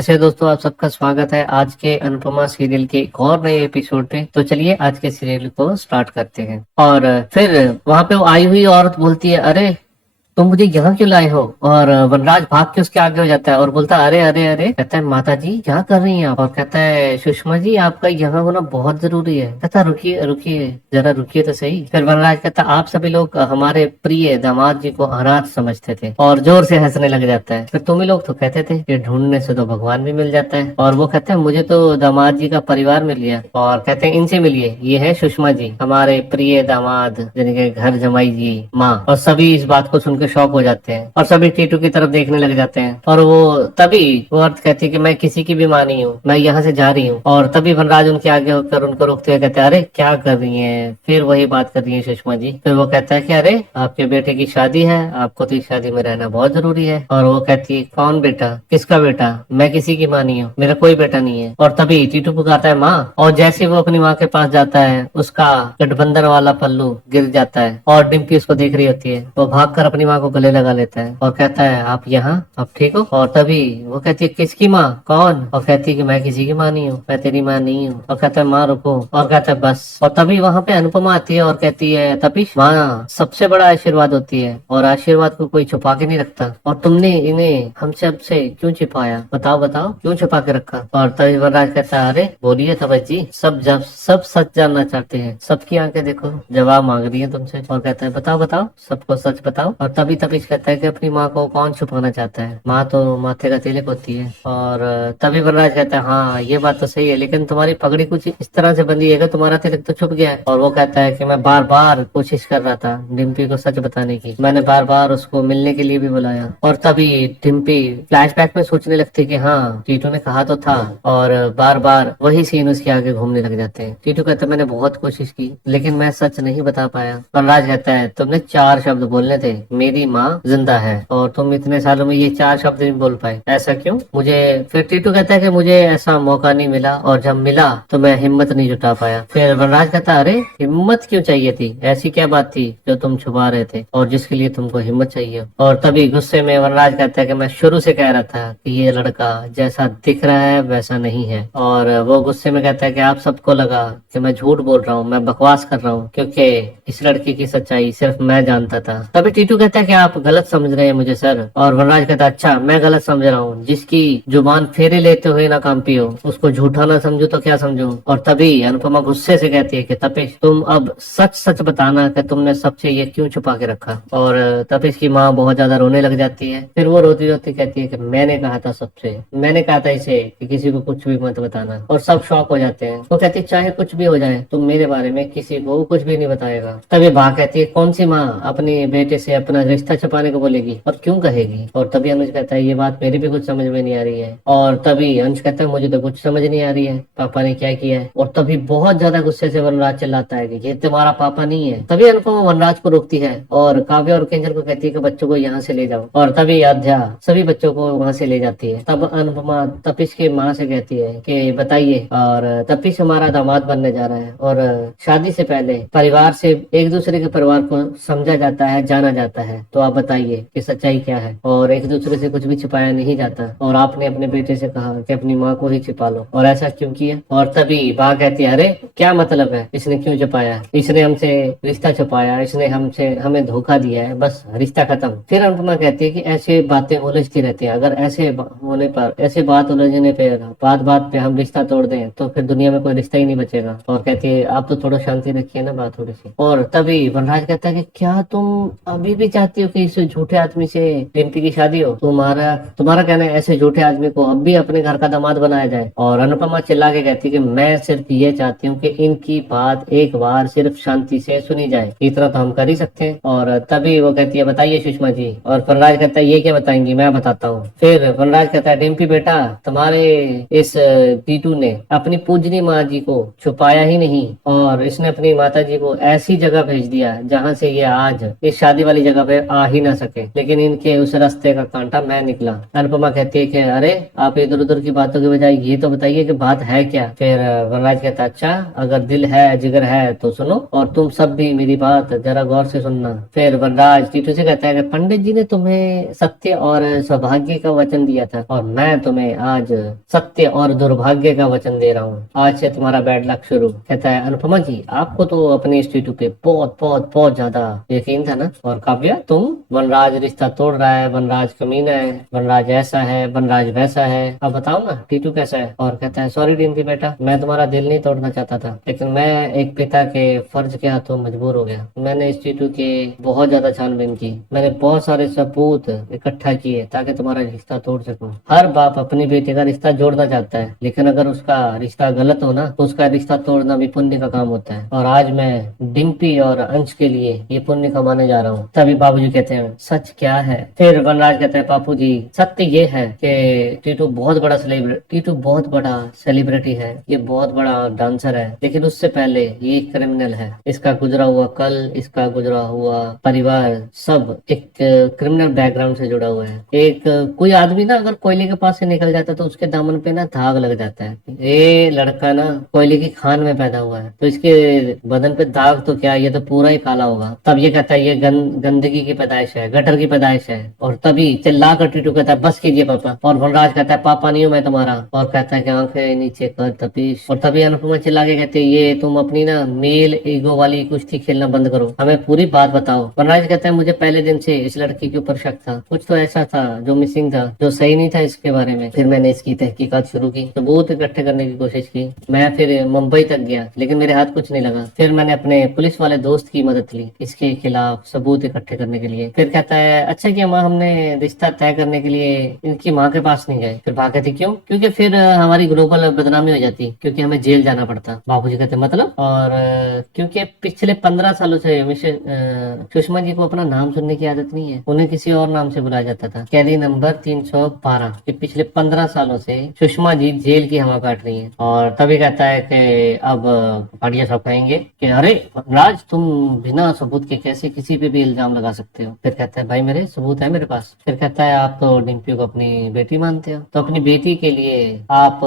कैसे हैं दोस्तों, आप सबका स्वागत है आज के अनुपमा सीरियल के एक और नए एपिसोड में। तो चलिए आज के सीरियल को स्टार्ट करते हैं। और फिर वहां पे वो आई हुई औरत बोलती है, अरे तुम मुझे यहाँ क्यों लाए हो? और वनराज भाग के उसके आगे हो जाता है और बोलता है, अरे अरे अरे। कहता है, माता जी क्या कर रही हैं आप? और कहता है, सुषमा जी आपका यहाँ होना बहुत जरूरी है। कहता है, रुकिए रुकिए जरा, रुकिए तो सही। फिर वनराज कहता है, आप सभी लोग हमारे प्रिय दामाद जी को अनाथ समझते थे, और जोर से हंसने लग जाता है। फिर तुम ही लोग तो कहते थे कि ढूंढने से तो भगवान भी मिल जाता है। और वो कहते हैं, मुझे तो दामाद जी का परिवार मिल गया। और कहते हैं, इनसे मिलिए, ये है सुषमा जी, हमारे प्रिय दामाद जिनके घर जमाई जी माँ। और सभी इस बात को सुनकर शॉक हो जाते हैं और सभी टीटू की तरफ देखने लग जाते हैं। और वो तभी वो औरत कहती है कि मैं किसी की भी माँ नहीं हूँ, मैं यहाँ से जा रही हूँ। और तभी वनराज उनके आगे होकर उनको रोकते हुए कहते हैं, अरे क्या कर रही हैं? फिर वही बात कर रही है सुषमा जी। फिर वो कहता है कि अरे आपके बेटे की शादी है, आपको तो इस शादी में रहना बहुत जरूरी है। और वो कहती है, कौन बेटा? किसका बेटा? मैं किसी की माँ नहीं हूँ, मेरा कोई बेटा नहीं है। और तभी टीटू पुकारता है, माँ। और जैसे वो अपनी माँ के पास जाता है, उसका गठबंधन वाला पल्लू गिर जाता है और डिम्पी उसको देख रही होती है। वो भागकर अपनी माँ को गले लगा लेता है और कहता है, आप यहाँ, आप ठीक हो? और तभी वो कहती है, किसकी माँ? कौन? और कहती है कि मैं किसी की माँ नहीं हूँ, मैं तेरी माँ नहीं हूँ। और कहता है, माँ रुको। और कहता है, बस। और तभी वहाँ पे अनुपमा आती है और कहती है, तपीश, माँ सबसे बड़ा आशीर्वाद होती है और आशीर्वाद को कोई छुपा के नहीं रखता, और तुमने इन्हें हमसे अब से क्यों छिपाया? बताओ बताओ, क्यों छुपा के रखा? और तभी वनराज कहता है, अरे बोलिए तपस जी, सब सच जानना चाहते हैं, सबकी आंखें देखो जवाब मांग रही है तुमसे। और कहता है, बताओ बताओ, सबको सच बताओ। और तभी तपीश कहता है कि अपनी माँ को कौन छुपाना चाहता है, माँ तो माथे का तिलक होती है। और तभी वनराज कहता है, हाँ ये बात तो सही है, लेकिन तुम्हारी पगड़ी कुछ इस तरह से बंधी है कि तुम्हारा तिलक तो छुप गया है। और वो कहता है कि मैं बार बार कोशिश कर रहा था डिम्पी को सच बताने की, मैंने बार बार उसको मिलने के लिए भी बुलाया। और तभी डिम्पी फ्लैशबैक में सोचने लगती कि हाँ टीटू ने कहा तो था, और बार बार वही सीन उसके आगे घूमने लग जाते हैं। टीटू कहता है, मैंने बहुत कोशिश की लेकिन मैं सच नहीं बता पाया। वनराज कहता है, तुमने 4 शब्द बोलने थे, मेरी माँ जिंदा है, और तुम इतने सालों में ये 4 शब्द नहीं बोल पाए, ऐसा क्यों? मुझे फिर टीटू कहता है कि मुझे ऐसा मौका नहीं मिला, और जब मिला तो मैं हिम्मत नहीं जुटा पाया। फिर वनराज कहता है, अरे हिम्मत क्यों चाहिए थी? ऐसी क्या बात थी जो तुम छुपा रहे थे और जिसके लिए तुमको हिम्मत चाहिए? और तभी गुस्से में वनराज कहता है कि मैं शुरू से कह रहा था कि ये लड़का जैसा दिख रहा है वैसा नहीं है। और वो गुस्से में कहता है कि आप सबको लगा कि मैं झूठ बोल रहा हूँ, मैं बकवास कर रहा हूँ, क्योंकि इस लड़की की सच्चाई सिर्फ मैं जानता था। तभी टीटू कहता है कि आप गलत समझ रहे हैं मुझे सर। और वनराज कहता है, अच्छा मैं गलत समझ रहा हूँ? जिसकी जुबान फेरे लेते हुए ना कांपी हो, उसको झूठा ना समझू तो क्या समझू? और तभी अनुपमा गुस्से से कहती है कि तपेश, तुम अब सच सच बताना कि तुमने सबसे ये क्यों छुपा के रखा। और तपेश की माँ बहुत ज्यादा रोने लग जाती है। फिर वो रोती रोती कहती है कि मैंने कहा था सबसे, मैंने कहा था इसे कि किसी को कुछ भी मत बताना। और सब शॉक हो जाते हैं। वो कहती है, चाहे कुछ भी हो जाए तुम मेरे बारे में किसी को कुछ भी नहीं बताएगा। तभी बा कहती है, कौन सी माँ अपने बेटे से अपना रिश्ता छुपाने को बोलेगी, और क्यों कहेगी? और तभी अनुज कहता है, ये बात मेरी भी कुछ समझ में नहीं आ रही है। और तभी अंश कहता है, मुझे तो कुछ समझ नहीं आ रही है, पापा ने क्या किया है। और तभी बहुत ज्यादा गुस्से से वनराज चिल्लाता है कि ये तुम्हारा पापा नहीं है। तभी अनुपमा वनराज को रोकती है और काव्य और केंजल को कहती है कि बच्चों को यहाँ से ले जाओ। और तभी अध्या सभी बच्चों को वहाँ से ले जाती है। तब अनुपमा तपिश की माँ से कहती है कि बताइए, और तपिश हमारा दामाद बनने जा रहा है, और शादी से पहले परिवार से एक दूसरे के परिवार को समझा जाता है, जाना जाता है, तो आप बताइए कि सच्चाई क्या है? और एक दूसरे से कुछ भी छिपाया नहीं जाता, और आपने अपने बेटे से कहा कि अपनी माँ को ही छिपा लो, और ऐसा क्यों किया? और तभी बा कहती है, अरे क्या मतलब है इसने क्यों छुपाया? इसने हमसे रिश्ता छुपाया, इसने हमसे हमें धोखा दिया है, बस रिश्ता खत्म। फिर अनुपमा कहती है कि ऐसे बातें उलझती रहती है, अगर ऐसे होने पर, ऐसे बात उलझने पे, बात बात पे हम रिश्ता तोड़ दें तो फिर दुनिया में कोई रिश्ता ही नहीं बचेगा। और कहती है, आप तो थोड़ा शांति रखिए ना बात थोड़ी सी। और तभी वनराज कहता है कि क्या तुम अभी भी चाहती हो कि इस झूठे आदमी से डिम्पी की शादी हो? तुम्हारा कहना है ऐसे झूठे आदमी को अब भी अपने घर का दामाद बनाया जाए? और अनुपमा चिल्ला के कहती है कि मैं सिर्फ ये चाहती हूँ कि इनकी बात एक बार सिर्फ शांति से सुनी जाए, इतना तो हम कर ही सकते हैं। और तभी वो कहती है, बताइए सुषमा जी। और वनराज कहता है, ये क्या बताएंगी, मैं बताता हूँ। फिर वनराज कहता है, डिम्पी बेटा, तुम्हारे इस टीटू ने अपनी पूजनी माँ जी को छुपाया ही नहीं, और इसने अपनी माता जी को ऐसी जगह भेज दिया जहाँ से ये आज इस शादी वाली जगह पे आ ही ना सके, लेकिन इनके उस रास्ते का कांटा मैं निकला। अनुपमा कहती है कि अरे आप इधर उधर की बातों के बजाय ये तो बताइए कि बात है क्या। फिर वनराज कहता है अच्छा, अगर दिल है जिगर है तो सुनो, और तुम सब भी मेरी बात जरा गौर से सुनना। फिर वनराज टीटू से कहता है कि पंडित जी ने तुम्हें सत्य और सौभाग्य का वचन दिया था, और मैं तुम्हें आज सत्य और दुर्भाग्य का वचन दे रहा हूँ। आज से तुम्हारा बैड लक शुरू। कहता है अनुपमा जी, आपको तो अपने इस टीटू पे बहुत बहुत बहुत ज्यादा यकीन था ना, और काव्या तुम, वनराज रिश्ता तोड़ रहा है, वनराज कमीना है, वनराज ऐसा है, वनराज वैसा है, अब बताओ ना टीटू कैसा है। और कहता है सॉरी डिम्पी बेटा, मैं तुम्हारा दिल नहीं तोड़ना चाहता था, लेकिन मैं एक पिता के फर्ज के हाथों मजबूर हो गया। मैंने इस टीटू की बहुत ज्यादा छानबीन की, मैंने बहुत सारे सबूत इकट्ठा किए ताकि तुम्हारा रिश्ता तोड़ सकूं। हर बाप अपनी बेटी का रिश्ता जोड़ना चाहता है, लेकिन अगर उसका रिश्ता गलत हो ना तो उसका रिश्ता तोड़ना भी पुण्य का काम होता है, और आज मैं डिम्पी और अंश के लिए ये पुण्य कमाने जा रहा हूँ। तभी बाबूजी कहते हैं सच क्या है। फिर वनराज कहता है बापू जी, सत्य ये है कि टीटू बहुत बड़ा सेलिब्रिटी है, ये बहुत बड़ा डांसर है, लेकिन उससे पहले ये क्रिमिनल है। इसका गुजरा हुआ कल, इसका गुजरा हुआ परिवार सब एक क्रिमिनल बैकग्राउंड से जुड़ा हुआ है। एक कोई आदमी ना अगर कोयले के पास से निकल जाता है तो उसके दामन पे ना दाग लग जाता है। ये लड़का ना कोयले की खान में पैदा हुआ है, तो इसके बदन पे दाग तो क्या, ये तो पूरा ही काला होगा। तब ये कहता है ये गंदगी की पैदाइश है, गटर की पैदाइश है। और तभी चिल्ला कर टीटू कहता है बस कीजिए पापा, और वनराज कहता है पापा नहीं हूँ मैं तुम्हारा, और कहता है कि आंखें नीचे कर तपीश। और तभी अनुपमा चिल्ला के कहते है ये तुम अपनी ना मेल ईगो वाली कुश्ती खेलना बंद करो, हमें पूरी बात बताओ। वनराज कहता है मुझे पहले दिन से इस लड़की के ऊपर शक था, कुछ तो ऐसा था जो मिसिंग था, जो सही नहीं था इसके बारे में। फिर मैंने इसकी तहकीकात शुरू की, सबूत इकट्ठे करने की कोशिश की। मैं फिर मुंबई तक गया, लेकिन मेरे हाथ कुछ नहीं लगा। फिर मैंने अपने पुलिस वाले दोस्त की मदद ली इसके खिलाफ सबूत इकट्ठे करने के लिए। फिर कहता है अच्छा किया माँ हमने रिश्ता तय करने के लिए इनकी माँ के पास नहीं गए। फिर माँ कहती क्यों, क्योंकि फिर हमारी ग्लोबल बदनामी हो जाती, क्योंकि हमें जेल जाना पड़ता। बाबूजी कहते मतलब, और क्योंकि पिछले 15 सालों से सुषमा जी को अपना नाम सुनने की आदत नहीं है, उन्हें किसी और नाम से बुलाया जाता था। कैदी नंबर 312 कि पिछले 15 सालों से सुषमा जी जेल की हवा काट रही हैं। और तभी कहता है कि अब भाटिया साहब कहेंगे कि अरे राज तुम बिना सबूत के कैसे किसी पे भी इल्जाम लगा सकते हो। फिर कहता है भाई मेरे सबूत है मेरे पास। फिर कहता है आप तो डिम्पी को अपनी बेटी मानते हो, तो अपनी बेटी के लिए आप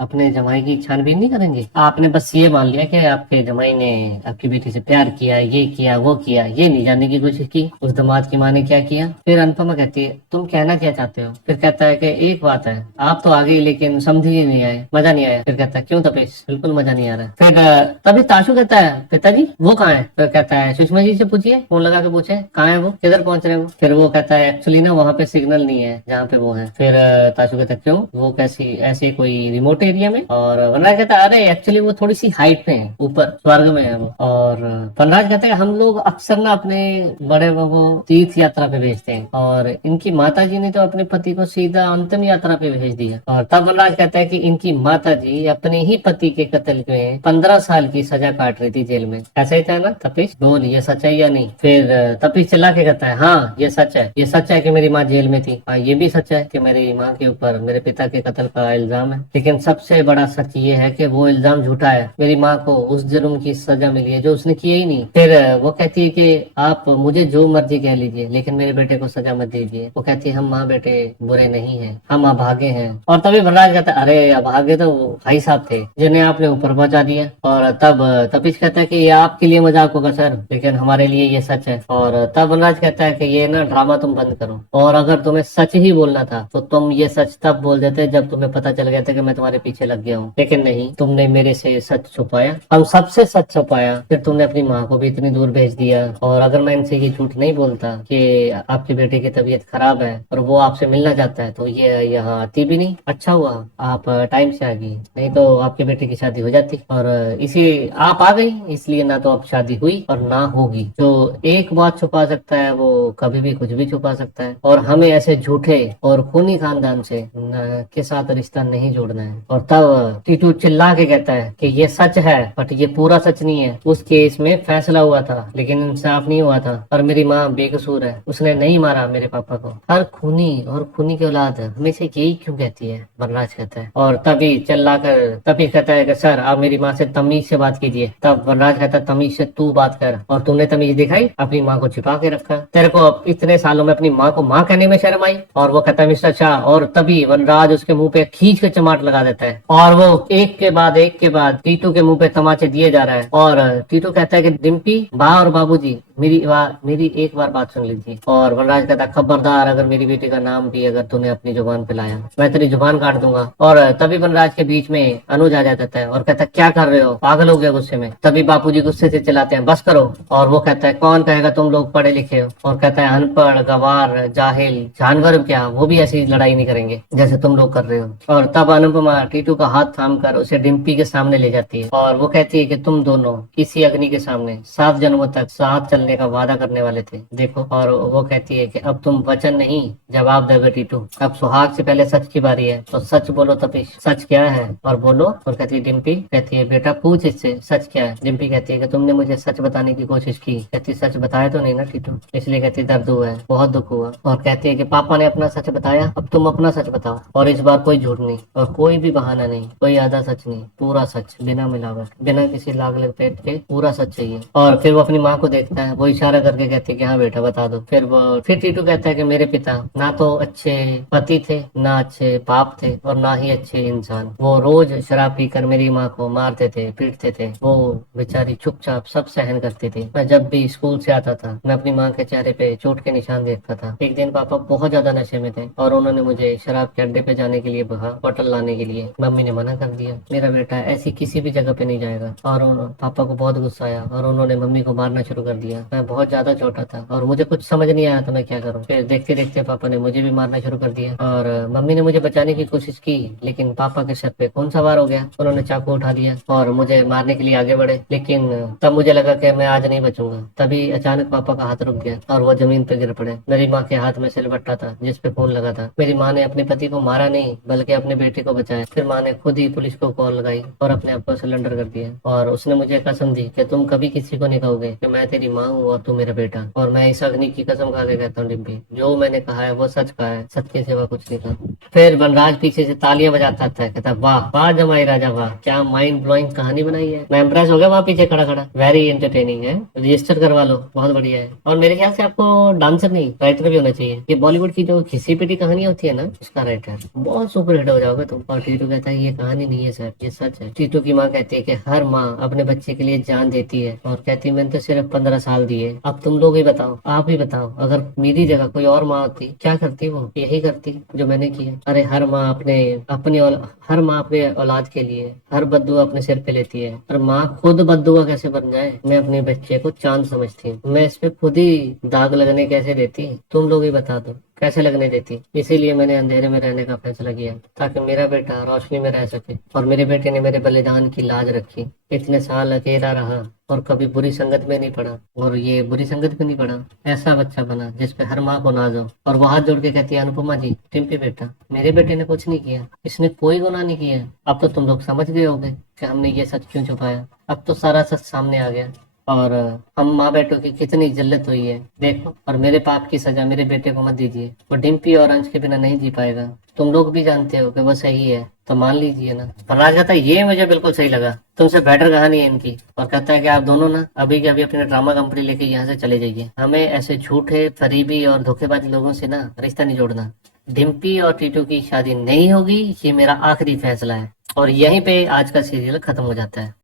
अपने जमाई की छानबीन नहीं करेंगे। आपने बस ये मान लिया कि आपके जमाई ने आपकी बेटी से प्यार किया, ये किया वो किया, ये नहीं जानने की कोशिश की उस दामाद की माँ ने क्या किया। फिर अनुपमा कहती है तुम कहना क्या चाहते हो। फिर कहता है कि एक बात है, आप तो आ गई लेकिन समझी ही नहीं आए, मजा नहीं आया। फिर कहता है क्यों तपेश, बिल्कुल मजा नहीं आ रहा। फिर तभी ताशु कहता है पिताजी वो कहाँ है। फिर कहता है सुषमा जी से पूछिए, फोन लगा के पूछे कहाँ है वो, किधर पहुंच रहे वो। फिर वो कहता है एक्चुअली ना वहाँ पे सिग्नल नहीं है जहाँ पे वो है। फिर ताशु कहता है क्यों, वो कैसी ऐसे कोई रिमोट एरिया में। और वनराज कहता है अरे एक्चुअली वो थोड़ी सी हाइट पे है, ऊपर स्वर्ग में है वो। और वनराज कहता है हम लोग अक्सर ना अपने बड़े को तीर्थ यात्रा पे भेजते हैं, और इनकी माता जी ने तो अपने पति को सीधा अंतिम यात्रा पे भेज दिया। और तब वनराज कहता है कि इनकी माता जी अपने ही पति के कत्ल में 15 साल की सजा काट रही थी जेल में। ऐसा ही था ना तपीश, बोल ये सच है या नहीं। फिर तपीश चिल्ला के कहता है हाँ ये सच है, ये सच है कि मेरी माँ जेल में थी, हाँ ये भी सच है कि मेरी माँ के ऊपर मेरे पिता के कत्ल का इल्जाम है, लेकिन सबसे बड़ा सच ये है कि वो इल्जाम झूठा है। मेरी माँ को उस जुर्म की सजा मिली है जो उसने किया ही नहीं। फिर वो कहती है कि आप मुझे जो मर्जी कह लीजिए लेकिन मेरे बेटे को सजा मत दीजिए। वो कहती है हम माँ बेटे बुरे नहीं हैं, हम अभागे हैं। और तभी वनराज कहता है अरे अभागे तो भाई साहब थे जिन्हें आपने ऊपर पहुंचा दिया। और तब तपीश कहता है कि ये आपके लिए मजाक होगा सर, लेकिन हमारे लिए ये सच है। और तब वनराज कहता है कि ये ना ड्रामा तुम बंद करो, और अगर तुम्हें सच ही बोलना था तो तुम ये सच तब बोल देते जब तुम्हें पता चल गया था कि मैं तुम्हारे पीछे लग गया हूँ, लेकिन नहीं, तुमने मेरे से सच छुपाया, हम सबसे सच छुपाया, फिर तुमने अपनी माँ को भी इतनी दूर भेज दिया। और अगर मैं इनसे ये झूठ नहीं बोलता कि आपके बेटे की तबीयत खराब है और वो आपसे मिलना चाहता है तो ये यहाँ आती भी नहीं। अच्छा हुआ आप टाइम से आ गई, नहीं तो आपके बेटे की शादी हो जाती। और इसी आप आ गई इसलिए ना तो अब शादी हुई और ना होगी। जो एक बात छुपा सकता है वो कभी भी कुछ भी छुपा सकता है, और हमें ऐसे झूठे और खूनी खानदान से के साथ रिश्ता नहीं जोड़ना है। और तब टीटू चिल्ला के कहता है कि ये सच है बट ये पूरा सच नहीं है। उस केस में फैसला हुआ था लेकिन इंसाफ नहीं हुआ था, और मेरी माँ बेकसूर है, उसने नहीं मारा मेरे पापा को। हर खूनी और खूनी की औलाद हमेशा यही क्यों कहती है, वनराज कहता है। और तभी चिल्ला कर तभी कहता है कि सर आप मेरी माँ से तमीज से बात कीजिए। तब वनराज कहता है तमीज से तू बात कर, और तूने तमीज दिखाई अपनी माँ को छिपा के रखा, तेरे को अब इतने सालों में अपनी माँ को माँ कहने में शर्म आई? और वो कहता है मिस्टर शाह, और तभी वनराज उसके मुंह पे खींच के चमाट लगा देता है और वो एक के बाद टीटू के मुंह पे तमाचे दिए जा रहा है। और टीटू कहता है कि डिम्पी, बा और बाबूजी, मेरी एक बार बात सुन लीजिए। और वनराज कहता है खबरदार, अगर मेरी बेटी का नाम भी अगर तूने अपनी जुबान पे लाया, मैं तेरी जुबान काट दूंगा। और तभी वनराज के बीच में अनुज आ जाता है और कहता है क्या कर रहे हो, पागल हो गया गुस्से में। तभी बापूजी गुस्से से चिल्लाते हैं बस करो। और वो कहता है कौन कहेगा तुम लोग पढ़े लिखे हो? और कहता है अनपढ़, गवार, जाहिल, जानवर क्या, वो भी ऐसी लड़ाई नहीं करेंगे जैसे तुम लोग कर रहे हो। और तब अनुपमा टीटू का हाथ थाम कर उसे डिम्पी के सामने ले जाती है और वो कहती है कि तुम दोनों इसी अग्नि के सामने 7 जन्मों तक साथ चलने का वादा करने वाले थे, देखो। और वो कहती है कि अब तुम वचन नहीं जवाब दोगे टीटू, अब सुहाग से पहले सच की बारी है, तो सच बोलो तभी। सच क्या है? और बोलो। और कहती है डिम्पी, कहती है बेटा पूछ इससे सच क्या है। डिम्पी कहती है कि तुमने मुझे सच बताने की कोशिश की। कहती सच बताया तो नहीं ना टीटू, इसलिए कहती दर्द हुआ है, बहुत दुख हुआ। और कहती है कि पापा ने अपना सच बताया, अब तुम अपना सच बताओ। और इस बार कोई झूठ नहीं और कोई भी बहाना नहीं, कोई आधा सच नहीं, पूरा सच, बिना मिलावट, बिना किसी लाग लपेट के, पूरा सच चाहिए। और फिर वो अपनी माँ को देखता है, वो इशारा करके कहती है कि हाँ बेटा बता दो। फिर टीटू कहता है कि मेरे पिता ना तो अच्छे पति थे, ना अच्छे बाप थे, और ना ही अच्छे इंसान। वो रोज शराब पीकर मेरी माँ को मारते थे, पीटते थे। वो बेचारी चुपचाप सब सहन करती थी। मैं जब भी स्कूल से आता था, मैं अपनी माँ के चेहरे पे चोट के निशान देखता था। एक दिन पापा बहुत ज्यादा नशे में थे और उन्होंने मुझे शराब के अड्डे पे जाने के लिए कहा, बोतल लाने के लिए। मम्मी ने मना कर दिया, मेरा बेटा ऐसी किसी भी जगह पे नहीं जाएगा। और पापा को बहुत गुस्सा आया और उन्होंने मम्मी को मारना शुरू कर दिया। मैं बहुत ज्यादा छोटा था और मुझे कुछ समझ नहीं आया तो मैं क्या करूँ। फिर देखते देखते पापा ने मुझे भी मारना शुरू कर दिया और मम्मी ने मुझे बचाने की कोशिश की, लेकिन पापा के सर पे खून सवार हो गया। उन्होंने चाकू उठा लिया और मुझे मारने के लिए आगे बढ़े, लेकिन तब मुझे लगा कि मैं आज नहीं बचूंगा। तभी अचानक पापा का हाथ रुक गया और वो जमीन पर गिर पड़े। मेरी माँ के हाथ में सिलबट्टा था जिसपे खून लगा था। मेरी माँ ने अपने पति को मारा नहीं, बल्कि अपने बेटे को बचाया। फिर माँ ने खुद ही पुलिस को कॉल लगाई और अपने आप को सिलेंडर कर दिया। और उसने मुझे कसम दी कि तुम कभी किसी को नहीं कहोगे कि मैं तेरी माँ हूँ और तू मेरा बेटा। और मैं इस अग्नि की कसम खा के कहता हूँ डिम्पी, जो मैंने कहा है वो सच कहा है, सच के सिवा कुछ नहीं कहा। फिर वनराज पीछे से तालियां बजाता था, कहता वाह वाह जमाई राजा वाह, क्या माइंड ब्लोइंग कहानी बनाई है। मैं इम्प्रेस हो गया वहाँ पीछे खड़ा खड़ा। वेरी एंटरटेनिंग है, रजिस्टर करवा लो, बहुत बढ़िया है। और मेरे ख्याल से आपको डांसर नहीं राइटर भी होना चाहिए। ये बॉलीवुड की जो घिसी पिटी कहानी होती है ना, उसका राइटर, बहुत सुपर हिट हो जाओगे तुम। और टीटू कहता है ये कहानी नहीं है सर, ये सच है। टीटू की माँ कहती है कि हर माँ अपने बच्चे के लिए जान देती है, और कहती है मैंने तो सिर्फ 15 साल दिए, अब तुम लोग ही बताओ, आप ही बताओ, अगर मेरी जगह कोई और माँ होती क्या करती? वो यही करती जो मैंने किया। अरे हर माँ अपने औलाद के लिए हर बद्दुआ अपने सिर पे लेती है, पर माँ खुद बद्दुआ कैसे बन जाए? मैं अपने बच्चे को चांद समझती हूँ, मैं इस पे खुद ही दाग लगने कैसे देती? तुम लोग ही बता दो कैसे लगने देती। इसीलिए मैंने अंधेरे में रहने का फैसला किया, ताकि मेरा बेटा रोशनी में रह सके। और मेरे बेटे ने मेरे बलिदान की लाज रखी, इतने साल अकेला रहा और कभी बुरी संगत में नहीं पड़ा, और ये बुरी संगत में नहीं पड़ा, ऐसा बच्चा बना जिसपे हर माँ को नाज हो। और वो हाथ जोड़ के कहती है अनुपमा जी, टिम्पी बेटा, मेरे बेटे ने कुछ नहीं किया, इसने कोई गुनाह नहीं किया। अब तो तुम लोग समझ गए होगे कि हमने ये सच क्यों छुपाया। अब तो सारा सच सामने आ गया और हम माँ बेटों की कितनी जिल्लत हुई है देखो। और मेरे पाप की सजा मेरे बेटे को मत दीजिए, वो डिम्पी और अंश के बिना नहीं जी पाएगा। तुम लोग भी जानते हो कि वो सही है, तो मान लीजिए ना। पर राज कहता है ये मुझे बिल्कुल सही लगा, तुमसे बेटर कहानी है इनकी। और कहता है कि आप दोनों ना अभी के अभी अपने ड्रामा कंपनी लेके यहाँ से चले जाइए, हमें ऐसे झूठे, फरीबी और धोखेबाज लोगों से ना रिश्ता नहीं जोड़ना। डिम्पी और टीटू की शादी नहीं होगी, ये मेरा आखिरी फैसला है। और यहीं पे आज का सीरियल खत्म हो जाता है।